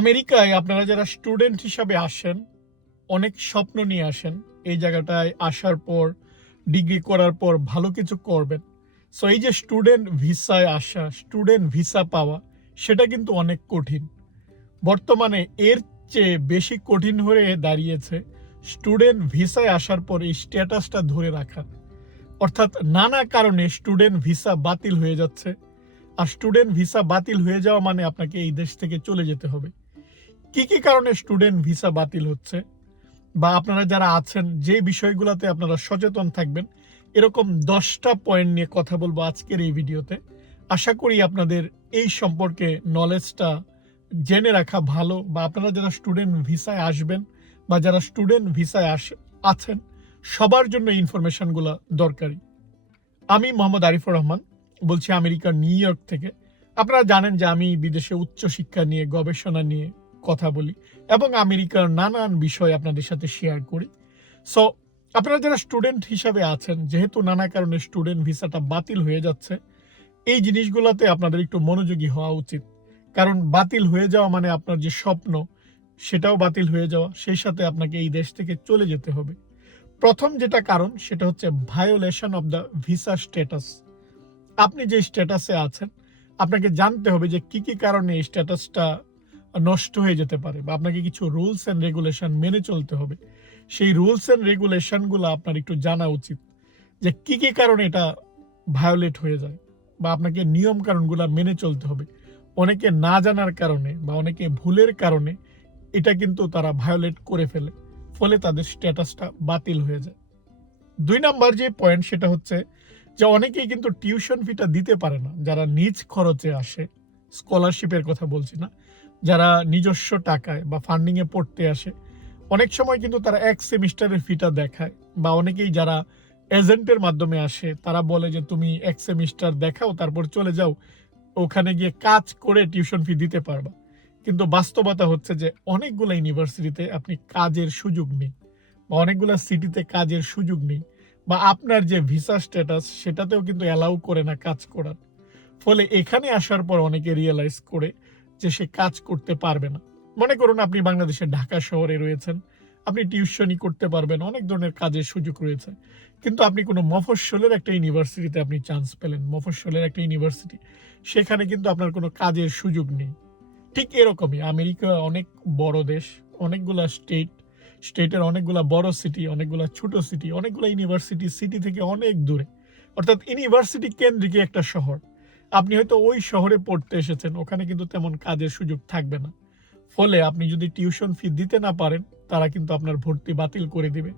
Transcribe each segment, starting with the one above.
আমেরিকায় আপনারা যারা স্টুডেন্ট হিসাবে আসেন, অনেক স্বপ্ন নিয়ে আসেন, এই জায়গাটায় আসার পর, ডিগ্রি করার পর ভালো কিছু করবেন। সো এই যে স্টুডেন্ট ভিসায় আসা, স্টুডেন্ট ভিসা পাওয়া, সেটা কিন্তু অনেক কঠিন। বর্তমানে এর চেয়ে বেশি কঠিন হয়ে দাঁড়িয়েছে স্টুডেন্ট ভিসায় আসার পর এই স্ট্যাটাসটা ধরে রাখা। অর্থাৎ নানা কারণে স্টুডেন্ট ভিসা বাতিল হয়ে যাচ্ছে। আর স্টুডেন্ট ভিসা বাতিল হয়ে যাওয়া মানে আপনাকে এই দেশ থেকে চলে যেতে হবে। কি কি কারণে স্টুডেন্ট ভিসা বাতিল হচ্ছে? বা আপনারা যারা আছেন, যে বিষয়গুলোতে আপনারা সচেতন থাকবেন, এরকম দশটা পয়েন্ট নিয়ে কথা বলব আজকের এই ভিডিওতে। আশা করি আপনাদের এই সম্পর্কে নলেজটা জেনে রাখা ভালো, বা আপনারা যারা স্টুডেন্ট ভিসায় আসবেন, বা যারা স্টুডেন্ট ভিসায় আস, আছেন, সবার জন্য ইনফরমেশনগুলো দরকারি। আমি মোহাম্মদ আরিফুর রহমান, বলছি আমেরিকার নিউ ইয়র্ক থেকে। আপনারা জানেন যে আমি বিদেশে উচ্চশিক্ষা নিয়ে, গবেষণা নিয়ে কথা বলি এবং আমেরিকার নানান বিষয় আপনাদের সাথে শেয়ার করি। সো আপনারা যারা স্টুডেন্ট হিসাবে আছেন, যেহেতু নানা কারণে স্টুডেন্ট ভিসাটা বাতিল হয়ে যাচ্ছে, এই জিনিসগুলোতে আপনাদের একটু মনোযোগী হওয়া উচিত। কারণ বাতিল হয়ে যাওয়া মানে আপনার যে স্বপ্ন, সেটাও বাতিল হয়ে যাওয়া, সেই সাথে আপনাকে এই দেশ থেকে চলে যেতে হবে। প্রথম যেটা কারণ, সেটা হচ্ছে violation of the visa status আপনি যে স্ট্যাটাসে আছেন, আপনাকে জানতে হবে যে কি কি কারণে এই স্ট্যাটাসটা নষ্ট হয়ে যেতে পারে বা আপনাকে কিছু রুলস অ্যান্ড রেগুলেশন মেনে চলতে হবে, সেই রুলস অ্যান্ড রেগুলেশনগুলো আপনার একটু জানা উচিত যে কি কি কারণে এটা ভায়োলেট হয়ে যায় বা আপনাকে নিয়ম কারণগুলো মেনে চলতে হবে। অনেকে না জানার কারণে বা অনেকে ভুলের কারণে এটা কিন্তু তারা ভায়োলেট করে ফেলে, ফলে তাদের স্ট্যাটাসটা বাতিল হয়ে যায়। দুই নাম্বার যে পয়েন্ট সেটা হচ্ছে যে অনেকেই কিন্তু টিউশন ফিটা দিতে পারে না, যারা নিজ খরচে আসে। স্কলারশিপের কথা বলছি না, যারা নিজস্ব টাকায় বা ফান্ডিংয়ে পড়তে আসে, অনেক সময় কিন্তু তারা এক সেমিস্টারের ফিটা দেখায় বা অনেকেই যারা এজেন্টের মাধ্যমে আসে, তারা বলে যে তুমি এক সেমিস্টার দেখাও, তারপর চলে যাও, ওখানে গিয়ে কাজ করে টিউশন ফি দিতে পারবা। কিন্তু বাস্তবতা হচ্ছে যে অনেকগুলো ইউনিভার্সিটিতে আপনি কাজের সুযোগ নেই বা অনেকগুলো সিটিতে কাজের সুযোগ নেই বা আপনার যে ভিসা স্ট্যাটাস সেটাতেও কিন্তু অ্যালাউ করে না কাজ করার। ফলে এখানে আসার পর অনেকে রিয়েলাইজ করে যে সে কাজ করতে পারবে না। মনে করুন আপনি বাংলাদেশের ঢাকা শহরে রয়েছেন, আপনি টিউশনই করতে পারবেন, অনেক ধরনের কাজের সুযোগ রয়েছে। কিন্তু আপনি কোনো মফস্বলের একটা ইউনিভার্সিটিতে আপনি চান্স পেলেন, মফস্বলের একটা ইউনিভার্সিটি, সেখানে কিন্তু আপনার কোনো কাজের সুযোগ নেই। ঠিক এরকমই আমেরিকা অনেক বড় দেশ, অনেকগুলা স্টেট স্টেটের অনেকগুলা বড় সিটি অনেকগুলা ছোট সিটি অনেকগুলো ইউনিভার্সিটি সিটি থেকে অনেক দূরে। অর্থাৎ ইউনিভার্সিটি কেন্দ্রিক একটা শহর। আপনি হয়তো ওই শহরে পড়তে এসেছেন, ওখানে কিন্তু তেমন কাজের সুযোগ থাকবে না। ফলে আপনি যদি টিউশন ফি দিতে না পারেন, তারা কিন্তু আপনার ভর্তি বাতিল করে দিবে।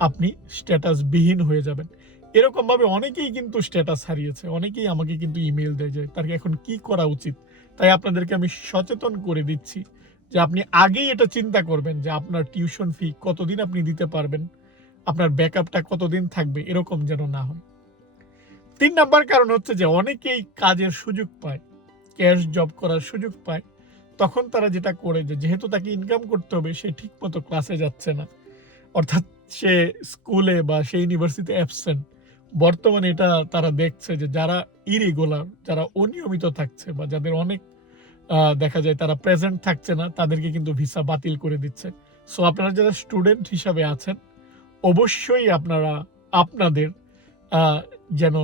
আপনি স্ট্যাটাস বিহীন হয়ে যাবেন। এরকম ভাবে অনেকেই কিন্তু স্ট্যাটাস হারিয়েছে, অনেকেই আমাকে কিন্তু ইমেল দেয় যে, তার এখন কি করা উচিত? তাই আপনাদেরকে আমি সচেতন করে দিচ্ছি যে, আপনি আগেই এটা চিন্তা করবেন যে, আপনার টিউশন ফি কতদিন আপনি দিতে পারবেন? আপনার ব্যাকআপটা কতদিন থাকবে? এরকম যেন না হয়। তিন নাম্বার কারণ হচ্ছে যে অনেকেই কাজের সুযোগ পায় ক্যাশ জব করার সুযোগ পায়। তখন তারা যেটা করে যে যেহেতু তাকে ইনকাম করতে হবে, সে ঠিক মতো ক্লাসে যাচ্ছে না। অর্থাৎ সে স্কুলে বা সে ইউনিভার্সিটি অ্যাবসেন্ট বর্তমানে এটা তারা দেখছে যে যারা ইরেগুলার যারা অনিয়মিত থাকছে বা যাদের অনেক দেখা যায় তারা প্রেজেন্ট থাকছে না, তাদেরকে কিন্তু ভিসা বাতিল করে দিচ্ছে। সো আপনারা যারা স্টুডেন্ট হিসাবে আছেন, অবশ্যই আপনারা, আপনাদের যেন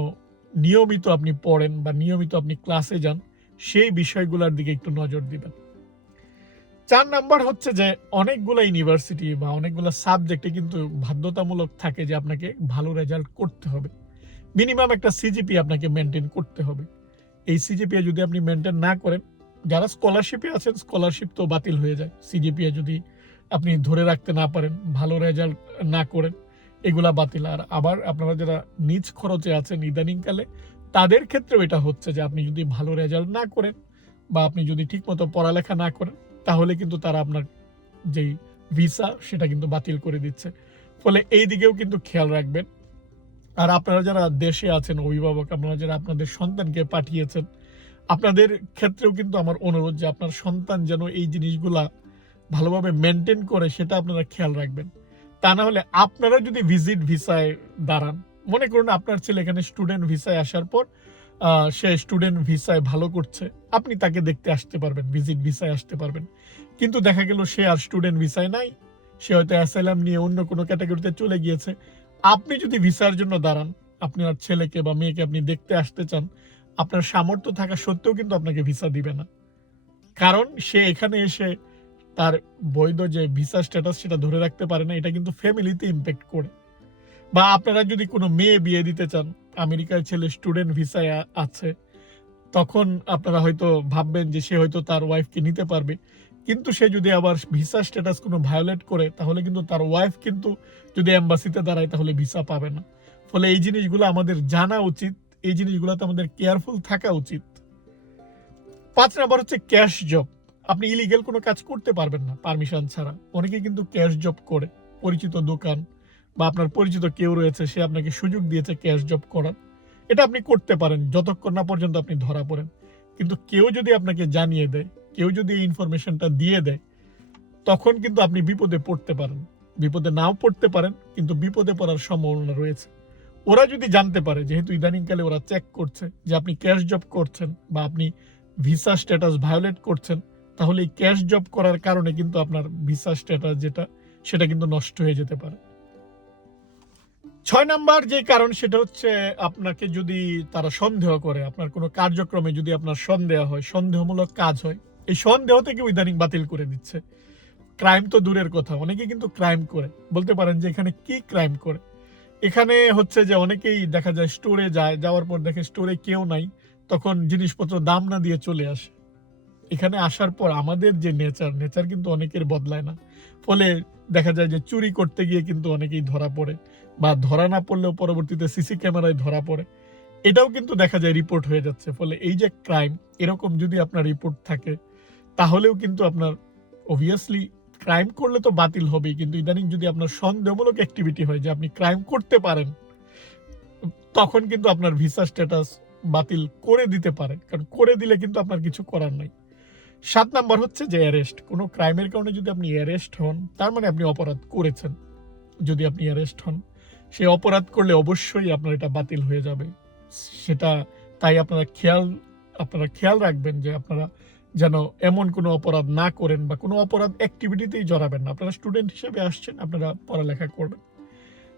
নিয়মিত আপনি পড়েন বা নিয়মিত আপনি ক্লাসে যান, সেই বিষয়গুলোর দিকে একটু নজর দিবেন। চার নাম্বার হচ্ছে যে অনেকগুলো ইউনিভার্সিটি বা অনেকগুলো সাবজেক্টে কিন্তু বাধ্যতামূলক থাকে যে আপনাকে ভালো রেজাল্ট করতে হবে। মিনিমাম একটা সিজিপি আপনাকে মেনটেন করতে হবে। এই সিজিপিএ যদি আপনি মেনটেন না করেন, যারা স্কলারশিপে আছেন, স্কলারশিপ তো বাতিল হয়ে যায়। সিজিপিএ যদি আপনি ধরে রাখতে না পারেন, ভালো রেজাল্ট না করেন এগুলা বাতিল। আর আবার আপনারা যারা নিজ খরচে আছেন ইদানিংকালে, তাদের ক্ষেত্রেও এটা হচ্ছে যে আপনি যদি ভালো রেজাল্ট না করেন বা আপনি যদি ঠিকমতো পড়ালেখা না করেন, তাহলে কিন্তু তারা আপনার যেই ভিসা সেটা কিন্তু বাতিল করে দিচ্ছে। ফলে এই দিকেও কিন্তু খেয়াল রাখবেন। আর আপনারা যারা দেশে আছেন, অভিভাবক, আপনারা যারা আপনাদের সন্তানকে পাঠিয়েছেন, আপনাদের ক্ষেত্রেও কিন্তু আমার অনুরোধ যে আপনার সন্তান যেন এই জিনিসগুলা ভালোভাবে মেনটেন করে, সেটা আপনারা খেয়াল রাখবেন। তা না হলে আপনারা যদি ভিজিট ভিসায় দাঁড়ান, মনে করুন আপনার ছেলে এখানে স্টুডেন্ট ভিসায় আসার পর সে স্টুডেন্ট ভিসায় ভালো করছে, আপনি তাকে দেখতে আসতে পারবেন ভিজিট ভিসায় আসতে পারবেন। কিন্তু দেখা গেল সে আর স্টুডেন্ট ভিসায় নাই, সে হয়তো অ্যাসাইলাম নিয়ে অন্য কোনো ক্যাটাগরিতে চলে গিয়েছে। আপনি যদি ভিসার জন্য দাঁড়ান আপনার ছেলেকে বা মেয়েকে আপনি দেখতে আসতে চান, আপনার সামর্থ্য থাকা সত্ত্বেও কিন্তু আপনাকে ভিসা দিবে না। কারণ সে এখানে এসে তার বৈধ যে ভিসা স্ট্যাটাস সেটা ধরে রাখতে পারে না, এটা কিন্তু ফ্যামিলিতে ইম্প্যাক্ট করে। বা আপনারা যদি কোনো মেয়ে বিয়ে দিতে চান, আমেরিকার ছেলে স্টুডেন্ট ভিসায় আছে, তখন আপনারা হয়তো ভাববেন যে সে হয়তো তার ওয়াইফকে নিতে পারবে। কিন্তু সে যদি আবার ভিসা স্ট্যাটাস কোনো ভায়োলেট করে, তাহলে কিন্তু তার ওয়াইফ কিন্তু যদি এম্বাসিতে দাঁড়ায়, তাহলে ভিসা পাবে না। ফলে এই জিনিসগুলো আমাদের জানা উচিত, এই জিনিসগুলোতে আমাদের কেয়ারফুল থাকা উচিত। পাঁচ নাম্বার হচ্ছে ক্যাশ জব আপনি ইলিগেল কোনো কাজ করতে পারবেন না পারমিশন ছাড়া। অনেকে কিন্তু ক্যাশ জব করে, পরিচিত দোকান বা আপনার পরিচিত কেউ রয়েছে, সে আপনাকে সুযোগ দিয়েছে ক্যাশ জব করার। এটা আপনি করতে পারেন, যতক্ষণ না পর্যন্ত আপনি ধরা পড়েন। কিন্তু কেউ যদি আপনাকে জানিয়ে দেয়, কেউ যদি এই ইনফরমেশনটা দিয়ে দেয়, তখন কিন্তু আপনি বিপদে পড়তে পারেন। বিপদে নাও পড়তে পারেন, কিন্তু বিপদে পড়ার সম্ভাবনা রয়েছে। ওরা যদি জানতে পারে, যেহেতু ইদানিংকালে ওরা চেক করছে যে আপনি ক্যাশ জব করছেন বা আপনি ভিসা স্ট্যাটাস ভায়োলেট করছেন তাহলে এই ক্যাশ জব করার কারণে কিন্তু আপনার ভিসা স্ট্যাটাস যেটা, সেটা কিন্তু নষ্ট হয়ে যেতে পারে। ছয় নাম্বার যে কারণ, সেটা হচ্ছে আপনাকে যদি তারা সন্দেহ করে, আপনার কোনো কার্যক্রমে যদি আপনার সন্দেহ হয়, সন্দেহমূলক কাজ হয়, এই সন্দেহ থেকে ইদানিং বাতিল করে দিচ্ছে। ক্রাইম তো দূরের কথা অনেকে কিন্তু ক্রাইম করে। বলতে পারেন যে এখানে কি ক্রাইম করে? এখানে হচ্ছে যে অনেকেই দেখা যায় স্টোরে যায়, যাওয়ার পর দেখে স্টোরে কেউ নাই, তখন জিনিসপত্র দাম না দিয়ে চলে আসে। এখানে আসার পর আমাদের যে নেচার নেচার কিন্তু অনেকের বদলায় না। ফলে দেখা যায় যে চুরি করতে গিয়ে কিন্তু অনেকেই ধরা পড়ে বা ধরা না পড়লেও পরবর্তীতে সিসি ক্যামেরায় ধরা পড়ে। এটাও কিন্তু দেখা যায় রিপোর্ট হয়ে যাচ্ছে। ফলে এই যে ক্রাইম এরকম যদি আপনার রিপোর্ট থাকে, তাহলেও কিন্তু আপনার অবভিয়াসলি ক্রাইম করলে তো বাতিল হবেই। কিন্তু ইদানিং যদি আপনার সন্দেহমূলক অ্যাক্টিভিটি হয় যে আপনি ক্রাইম করতে পারেন, তখন কিন্তু আপনার ভিসা স্ট্যাটাস বাতিল করে দিতে পারে। কারণ করে দিলে কিন্তু আপনার কিছু করার নাই। সাত নাম্বার হচ্ছে যে অ্যারেস্ট কোনো ক্রাইমের কারণে যদি আপনি অ্যারেস্ট হন, তার মানে আপনি অপরাধ করেছেন। যদি আপনি অ্যারেস্ট হন সে অপরাধ করলে অবশ্যই আপনার এটা বাতিল হয়ে যাবে। সেটা, তাই আপনারা খেয়াল আপনারা খেয়াল রাখবেন যে আপনারা যেন এমন কোনো অপরাধ না করেন বা কোনো অপরাধ অ্যাক্টিভিটিতেই জড়াবেন না। আপনারা স্টুডেন্ট হিসেবে আসছেন, আপনারা পড়ালেখা করবেন।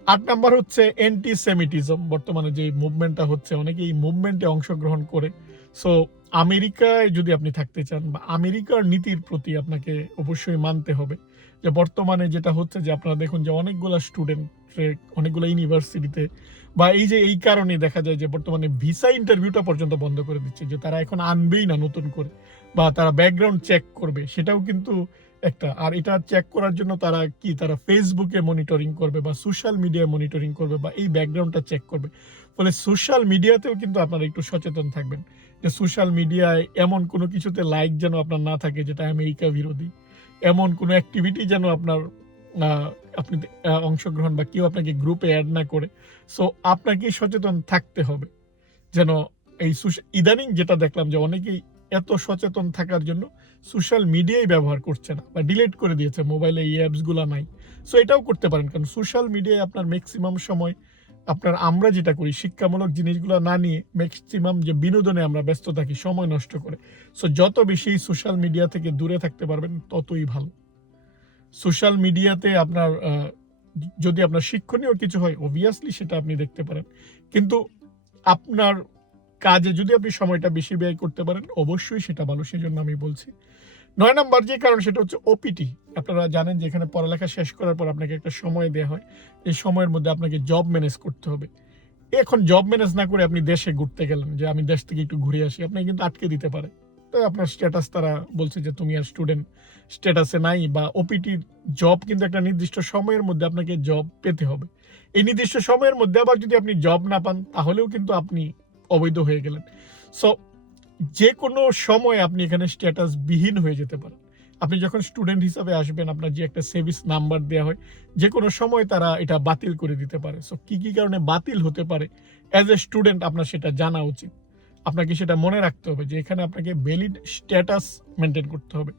আট নাম্বার হচ্ছে অ্যান্টি সেমিটিজম বর্তমানে যে মুভমেন্টটা হচ্ছে অনেকে এই মুভমেন্টে অংশগ্রহণ করে। সো আমেরিকায় যদি আপনি থাকতে চান বা আমেরিকার নীতির প্রতি আপনাকে অবশ্যই মানতে হবে যে বর্তমানে যেটা হচ্ছে যে আপনারা দেখুন যে অনেকগুলো স্টুডেন্ট অনেকগুলো ইউনিভার্সিটিতে বা এই যে এই কারণে দেখা যায় যে বর্তমানে ভিসা ইন্টারভিউটা পর্যন্ত বন্ধ করে দিচ্ছে যে তারা এখন আনবেই না নতুন করে বা তারা ব্যাকগ্রাউন্ড চেক করবে। সেটাও কিন্তু একটা। আর এটা চেক করার জন্য তারা কি, তারা ফেসবুকে মনিটরিং করবে বা সোশ্যাল মিডিয়ায় মনিটরিং করবে বা এই ব্যাকগ্রাউন্ডটা চেক করবে। ফলে সোশ্যাল মিডিয়াতেও কিন্তু আপনারা একটু সচেতন থাকবেন যে সোশ্যাল মিডিয়ায় এমন কোনো কিছুতে লাইক যেন আপনার না থাকে যেটা আমেরিকা বিরোধী। এমন কোনো অ্যাক্টিভিটি যেন আপনার আপনি অংশগ্রহণ বা কেউ আপনাকে গ্রুপে অ্যাড না করে। সো আপনাকে সচেতন থাকতে হবে। যেন এই ইদানিং যেটা দেখলাম যে অনেকেই এত সচেতন থাকার জন্য সোশ্যাল মিডিয়াই ব্যবহার করছে না বা ডিলিট করে দিয়েছে। মোবাইলে এই অ্যাপসগুলো নাই। সো এটাও করতে পারেন, কারণ সোশ্যাল মিডিয়ায় আপনার ম্যাক্সিমাম সময়, আপনার আমরা যেটা করি, শিক্ষামূলক জিনিসগুলো না নিয়ে ম্যাক্সিমাম যে বিনোদনে আমরা ব্যস্ত থাকি, সময় নষ্ট করে। সো যত বেশি সোশ্যাল মিডিয়া থেকে দূরে থাকতে পারবেন, ততই ভালো। সোশ্যাল মিডিয়াতে আপনার যদি আপনার শিক্ষণীয় কিছু হয় অবভিয়াসলি সেটা আপনি দেখতে পারেন। কিন্তু আপনার কাজে যদি আপনি সময়টা বেশি ব্যয় করতে পারেন, অবশ্যই সেটা ভালো সেই জন্য আমি বলছি। নয় নম্বর যে কারণ, সেটা হচ্ছে ওপিটি আপনারা জানেন যে এখানে পড়ালেখা শেষ করার পর আপনাকে একটা সময় দেওয়া হয়। এই সময়ের মধ্যে আপনাকে জব ম্যানেজ করতে হবে। এখন জব ম্যানেজ না করে আপনি দেশে ঘুরতে গেলেন, যে আমি দেশ থেকে একটু ঘুরে আসি আপনাকে কিন্তু আটকে দিতে পারে তো আপনার স্ট্যাটাস তারা বলছে যে তুমি আর স্টুডেন্ট স্ট্যাটাসে নাই বা ওপিটির জব কিন্তু একটা নির্দিষ্ট সময়ের মধ্যে আপনাকে জব পেতে হবে। এই নির্দিষ্ট সময়ের মধ্যে আবার যদি আপনি জব না পান, তাহলেও কিন্তু আপনি অবৈধ হয়ে গেলেন। সো যে কোনো সময় আপনি এখানে স্ট্যাটাস বিহীন হয়ে যেতে পারেন। আপনি যখন স্টুডেন্ট হিসাবে আসবেন, আপনার যে একটা সেভিস নাম্বার দেওয়া হয় যে কোনো সময় তারা এটা বাতিল করে দিতে পারে। সো কি কি কারণে বাতিল হতে পারে? অ্যাজ এ স্টুডেন্ট আপনার সেটা জানা উচিত। আপনাকে সেটা মনে রাখতে হবে যে, এখানে আপনাকে ভ্যালিড স্ট্যাটাস মেনটেন করতে হবে।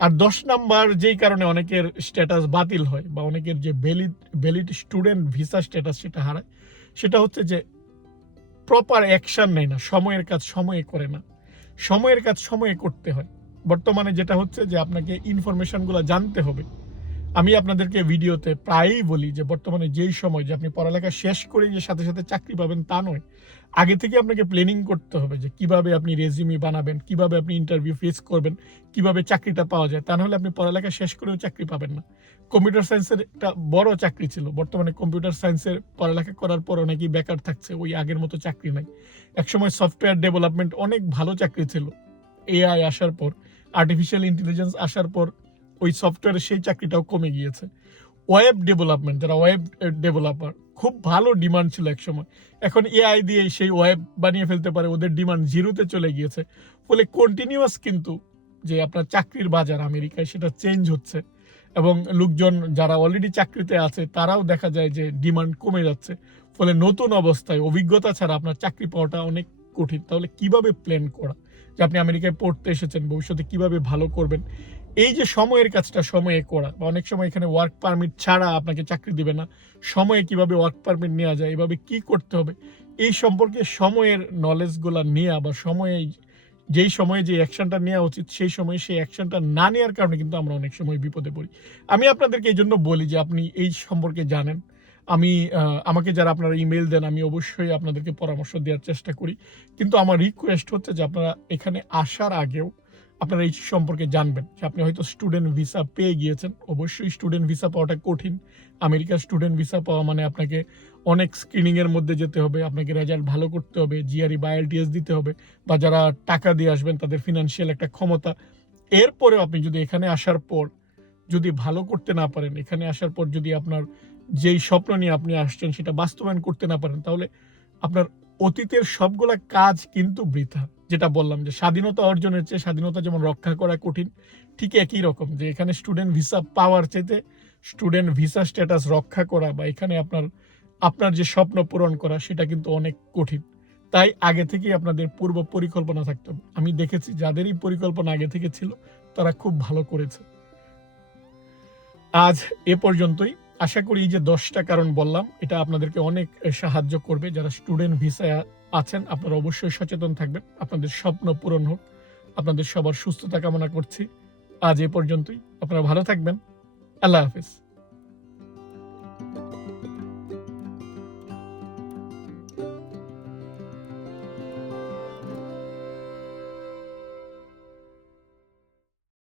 আর দশ নাম্বার যেই কারণে অনেকের স্ট্যাটাস বাতিল হয় বা অনেকের যে valid valid student visa status সেটা হারায়, সেটা হচ্ছে যে প্রপার অ্যাকশান নেয় না। সময়ের কাজ সময়ে করে না। সময়ের কাজ সময়ে করতে হয়। বর্তমানে যেটা হচ্ছে যে আপনাকে ইনফরমেশনগুলো জানতে হবে। আমি আপনাদেরকে ভিডিওতে প্রায়ই বলি যে বর্তমানে যেই সময় যে আপনি পড়ালেখা শেষ করে যে সাথে সাথে চাকরি পাবেন তা নয়, আগে থেকে আপনাকে প্ল্যানিং করতে হবে যে কীভাবে আপনি রেজিউমি বানাবেন, কীভাবে আপনি ইন্টারভিউ ফেস করবেন, কীভাবে চাকরিটা পাওয়া যায়। তা নাহলে আপনি পড়ালেখা শেষ করেও চাকরি পাবেন না। কম্পিউটার সায়েন্সের একটা বড় চাকরি ছিল। বর্তমানে কম্পিউটার সায়েন্সের পড়ালেখা করার পর অনেকেই বেকার থাকছে, ওই আগের মতো চাকরি নাই। একসময় সফটওয়্যার ডেভেলপমেন্ট অনেক ভালো চাকরি ছিল। এআই আসার পর আর্টিফিশিয়াল ইন্টেলিজেন্স আসার পর ওই সফটওয়্যারের সেই চাকরিটাও কমে গিয়েছে। ওয়েব ডেভেলপমেন্ট যারা ওয়েব ডেভেলপার খুব ভালো ডিমান্ড ছিল একসময়। এখন এআই দিয়ে সেই ওয়েব বানিয়ে ফেলতে পারে, ওদের ডিমান্ড জিরোতে চলে গিয়েছে। ফলে কন্টিনিউয়াস কিন্তু যে আপনার চাকরির বাজার আমেরিকায়, সেটা চেঞ্জ হচ্ছে। এবং লোকজন যারা অলরেডি চাকরিতে আছে, তারাও দেখা যায় যে ডিমান্ড কমে যাচ্ছে। ফলে নতুন অবস্থায়, অভিজ্ঞতা ছাড়া আপনার চাকরি পাওয়াটা অনেক কঠিন। তাহলে কীভাবে প্ল্যান করা? যে আপনি আমেরিকায় পড়তে এসেছেন, ভবিষ্যতে কীভাবে ভালো করবেন? এই যে সময়ের কাজটা সময়ে করা, বা অনেক সময় এখানে ওয়ার্ক পারমিট ছাড়া আপনাকে চাকরি দিবে না, সময়ে কীভাবে ওয়ার্ক পারমিট নেওয়া যায়, এভাবে কি করতে হবে, এই সম্পর্কে সময়ের নলেজগুলো নেওয়া বা সময়ে যেই সময়ে যে অ্যাকশনটা নেওয়া উচিত, সেই সময়ে সেই অ্যাকশনটা না নেওয়ার কারণে কিন্তু আমরা অনেক সময় বিপদে পড়ি। আমি আপনাদেরকে এই জন্য বলি যে আপনি এই সম্পর্কে জানেন। আমি আমাকে যারা আপনারা ইমেল দেন, আমি অবশ্যই আপনাদেরকে পরামর্শ দেওয়ার চেষ্টা করি। কিন্তু আমার রিকোয়েস্ট হচ্ছে যে আপনারা এখানে আসার আগেও আপনারা এই সম্পর্কে জানবেন যে আপনি হয়তো স্টুডেন্ট ভিসা পেয়ে গিয়েছেন। অবশ্যই স্টুডেন্ট ভিসা পাওয়াটা কঠিন। আমেরিকার স্টুডেন্ট ভিসা পাওয়া মানে আপনাকে অনেক স্ক্রিনিংয়ের মধ্যে যেতে হবে, আপনাকে রেজাল্ট ভালো করতে হবে জিআরই বা এলটিএস দিতে হবে বা যারা টাকা দিয়ে আসবেন তাদের ফিনান্সিয়াল একটা ক্ষমতা। এরপরেও আপনি যদি এখানে আসার পর যদি ভালো করতে না পারেন, এখানে আসার পর যদি আপনার যেই স্বপ্ন নিয়ে আপনি আসছেন সেটা বাস্তবায়ন করতে না পারেন, তাহলে আপনার অতীতের সবগুলা কাজ কিন্তু বৃথা। যেটা বললাম যে স্বাধীনতা অর্জনের চেয়ে স্বাধীনতা যেমন রক্ষা করা কঠিন, ঠিক একই রকম যে এখানে স্টুডেন্ট ভিসা পাওয়ার চাইতে স্টুডেন্ট ভিসা স্ট্যাটাস রক্ষা করা বা এখানে আপনার আপনার যে স্বপ্ন পূরণ করা সেটা কিন্তু অনেক কঠিন। তাই আগে থেকেই আপনাদের পূর্ব পরিকল্পনা থাকতে হবে। আমি দেখেছি যাদেরই পরিকল্পনা আগে থেকে ছিল, তারা খুব ভালো করেছে। আজ এ পর্যন্তই। আশা করি এই যে দশটা কারণ বললাম, এটা আপনাদেরকে অনেক সাহায্য করবে যারা স্টুডেন্ট ভিসায় আছেন, আপনারা অবশ্যই সচেতন থাকবেন। আপনাদের স্বপ্ন পূরণ হোক। আপনাদের সবার সুস্থতা কামনা করছি। আজ এ পর্যন্তই। আপনারা ভালো থাকবেন। আল্লাহ হাফিজ।